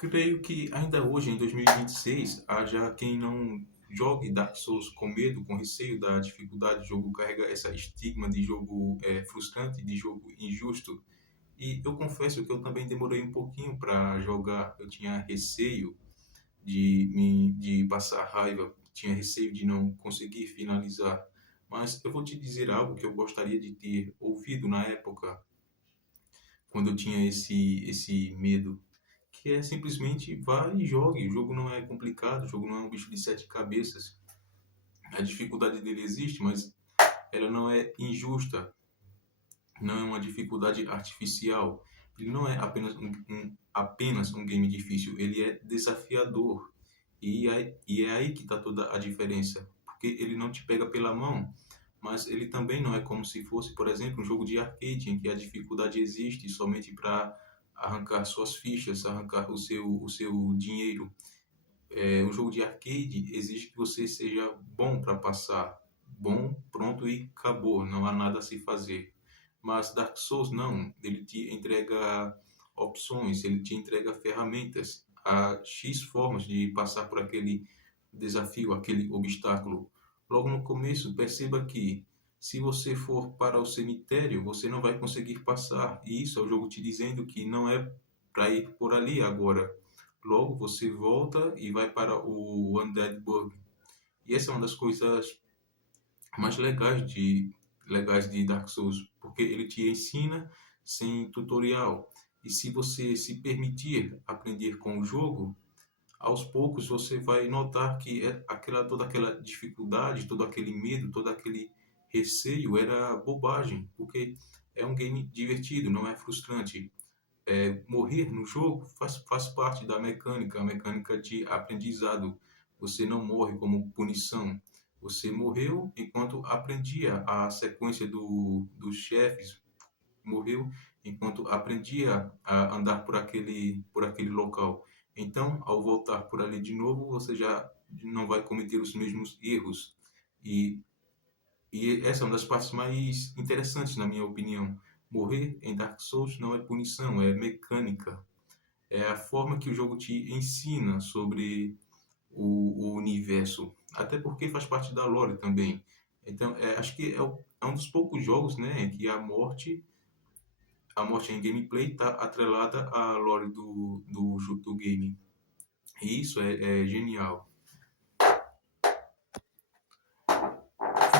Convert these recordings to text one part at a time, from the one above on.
Creio que ainda hoje, em 2026, haja quem não jogue Dark Souls com medo, com receio da dificuldade. O jogo carrega essa estigma de jogo frustrante, de jogo injusto. E eu confesso que eu também demorei um pouquinho para jogar. Eu tinha receio de passar raiva, tinha receio de não conseguir finalizar. Mas eu vou te dizer algo que eu gostaria de ter ouvido na época, quando eu tinha esse medo, que é simplesmente vá e jogue. O jogo não é complicado, o jogo não é um bicho de sete cabeças. A dificuldade dele existe, mas ela não é injusta, não é uma dificuldade artificial. Ele não é apenas um game difícil, ele é desafiador. E é aí que está toda a diferença, porque ele não te pega pela mão, mas ele também não é como se fosse, por exemplo, um jogo de arcade, em que a dificuldade existe somente para arrancar suas fichas, arrancar o seu dinheiro. Um jogo de arcade exige que você seja bom para passar. Bom, pronto e acabou, não há nada a se fazer. Mas Dark Souls não, ele te entrega opções, ele te entrega ferramentas. Há X formas de passar por aquele desafio, aquele obstáculo. Logo no começo, perceba que se você for para o cemitério, você não vai conseguir passar. E isso é o jogo te dizendo que não é para ir por ali agora. Logo você volta e vai para o Undead Burg. E essa é uma das coisas mais legais de Dark Souls, porque ele te ensina sem tutorial. E se você se permitir aprender com o jogo, aos poucos você vai notar que toda aquela dificuldade, todo aquele medo, todo aquele receio era bobagem, porque é um game divertido, não é frustrante. Morrer no jogo faz parte da mecânica, a mecânica de aprendizado. Você não morre como punição. Você morreu enquanto aprendia a sequência dos chefes, morreu enquanto aprendia a andar por aquele local. Então, ao voltar por ali de novo, você já não vai cometer os mesmos erros. E e essa é uma das partes mais interessantes, na minha opinião. Morrer em Dark Souls não é punição, é mecânica. É a forma que o jogo te ensina sobre o universo. Até porque faz parte da lore também. Então, acho que é um dos poucos jogos, né, em que a morte em gameplay está atrelada à lore do game. E isso é genial.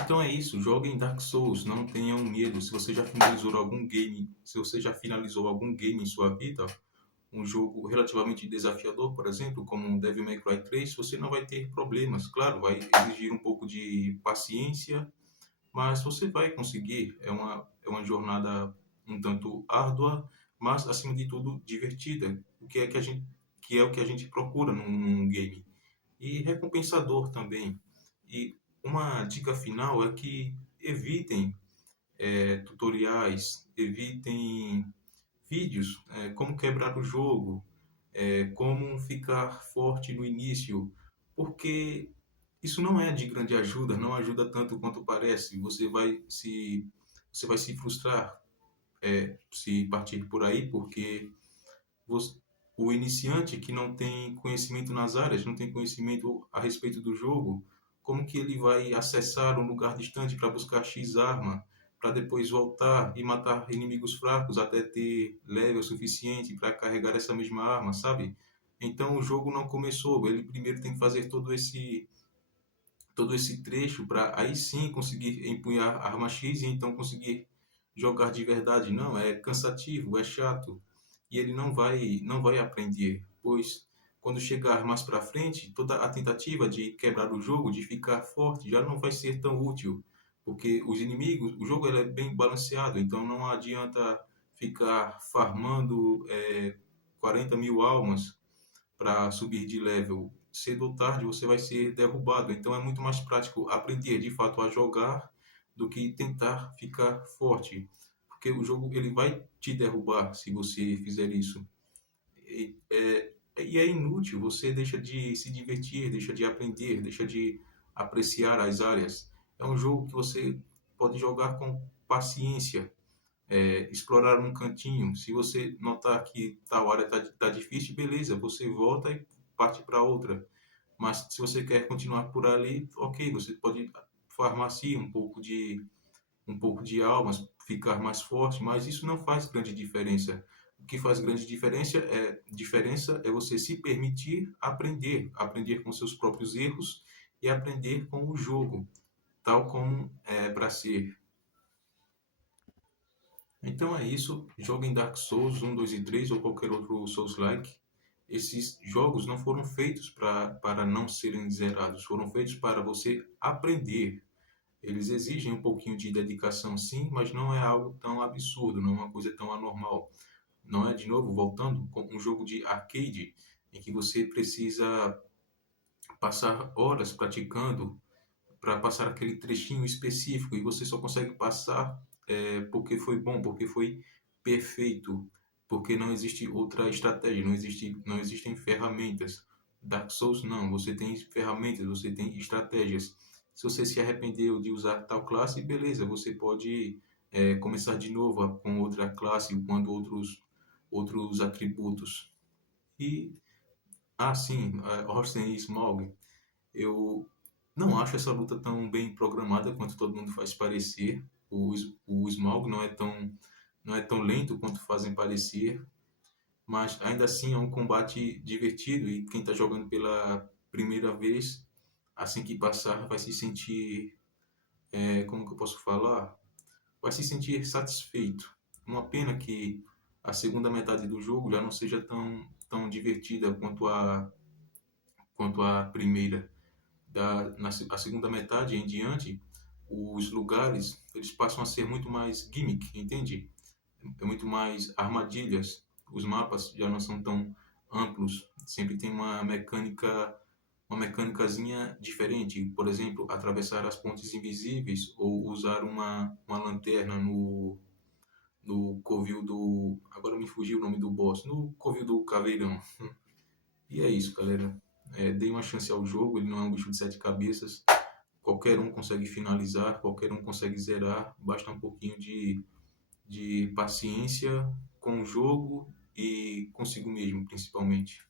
Então é isso, joguem Dark Souls, não tenham medo. Se você já finalizou algum game em sua vida, um jogo relativamente desafiador, por exemplo, como um Devil May Cry 3, você não vai ter problemas. Claro, vai exigir um pouco de paciência, mas você vai conseguir. É uma jornada um tanto árdua, mas acima de tudo divertida, o que é o que a gente procura num game. E recompensador também. E uma dica final é que evitem tutoriais, evitem vídeos, como quebrar o jogo, como ficar forte no início, porque isso não é de grande ajuda, não ajuda tanto quanto parece. Você vai se frustrar, se partir por aí, porque você- o iniciante que não tem conhecimento nas áreas, não tem conhecimento a respeito do jogo, como que ele vai acessar um lugar distante para buscar X arma, para depois voltar e matar inimigos fracos até ter level suficiente para carregar essa mesma arma, sabe? Então o jogo não começou, ele primeiro tem que fazer todo esse trecho para aí sim conseguir empunhar a arma X e então conseguir jogar de verdade. Não, é cansativo, é chato e ele não vai aprender, pois quando chegar mais para frente, toda a tentativa de quebrar o jogo, de ficar forte, já não vai ser tão útil, porque os inimigos, o jogo ele é bem balanceado, então não adianta ficar farmando 40 mil almas para subir de level. Cedo ou tarde você vai ser derrubado. Então é muito mais prático aprender de fato a jogar do que tentar ficar forte, porque o jogo ele vai te derrubar se você fizer isso. E é inútil, você deixa de se divertir, deixa de aprender, deixa de apreciar as áreas. É um jogo que você pode jogar com paciência, explorar um cantinho. Se você notar que tal área tá difícil, beleza, você volta e parte para outra. Mas se você quer continuar por ali, ok, você pode farmar assim um pouco de almas, ficar mais forte, mas isso não faz grande diferença. O que faz grande diferença é você se permitir aprender com seus próprios erros e aprender com o jogo, tal como é para ser. Então é isso, joguem Dark Souls 1, 2 e 3 ou qualquer outro Souls-like. Esses jogos não foram feitos para não serem zerados, foram feitos para você aprender. Eles exigem um pouquinho de dedicação, sim, mas não é algo tão absurdo, não é uma coisa tão anormal. Não é, de novo, voltando com um jogo de arcade em que você precisa passar horas praticando para passar aquele trechinho específico e você só consegue passar porque foi bom, porque foi perfeito, porque não existe outra estratégia, não existem ferramentas. Dark Souls não, você tem ferramentas, você tem estratégias. Se você se arrependeu de usar tal classe, beleza, você pode começar de novo com outra classe, com outros atributos. E, sim, Horsten e Smaug, eu não acho essa luta tão bem programada quanto todo mundo faz parecer. O Smaug não é tão lento quanto fazem parecer, mas ainda assim é um combate divertido e quem está jogando pela primeira vez, assim que passar, vai se sentir, como que eu posso falar? Vai se sentir satisfeito. Uma pena que a segunda metade do jogo já não seja tão divertida quanto a primeira. A segunda metade em diante, os lugares eles passam a ser muito mais gimmick, entende? É muito mais armadilhas. Os mapas já não são tão amplos, sempre tem uma mecânicazinha diferente. Por exemplo, atravessar as pontes invisíveis ou usar uma lanterna no covil do. Agora me fugiu o nome do boss. No covil do Caveirão. E é isso, galera. Dê uma chance ao jogo, ele não é um bicho de sete cabeças. Qualquer um consegue finalizar, qualquer um consegue zerar, basta um pouquinho de paciência com o jogo e consigo mesmo, principalmente.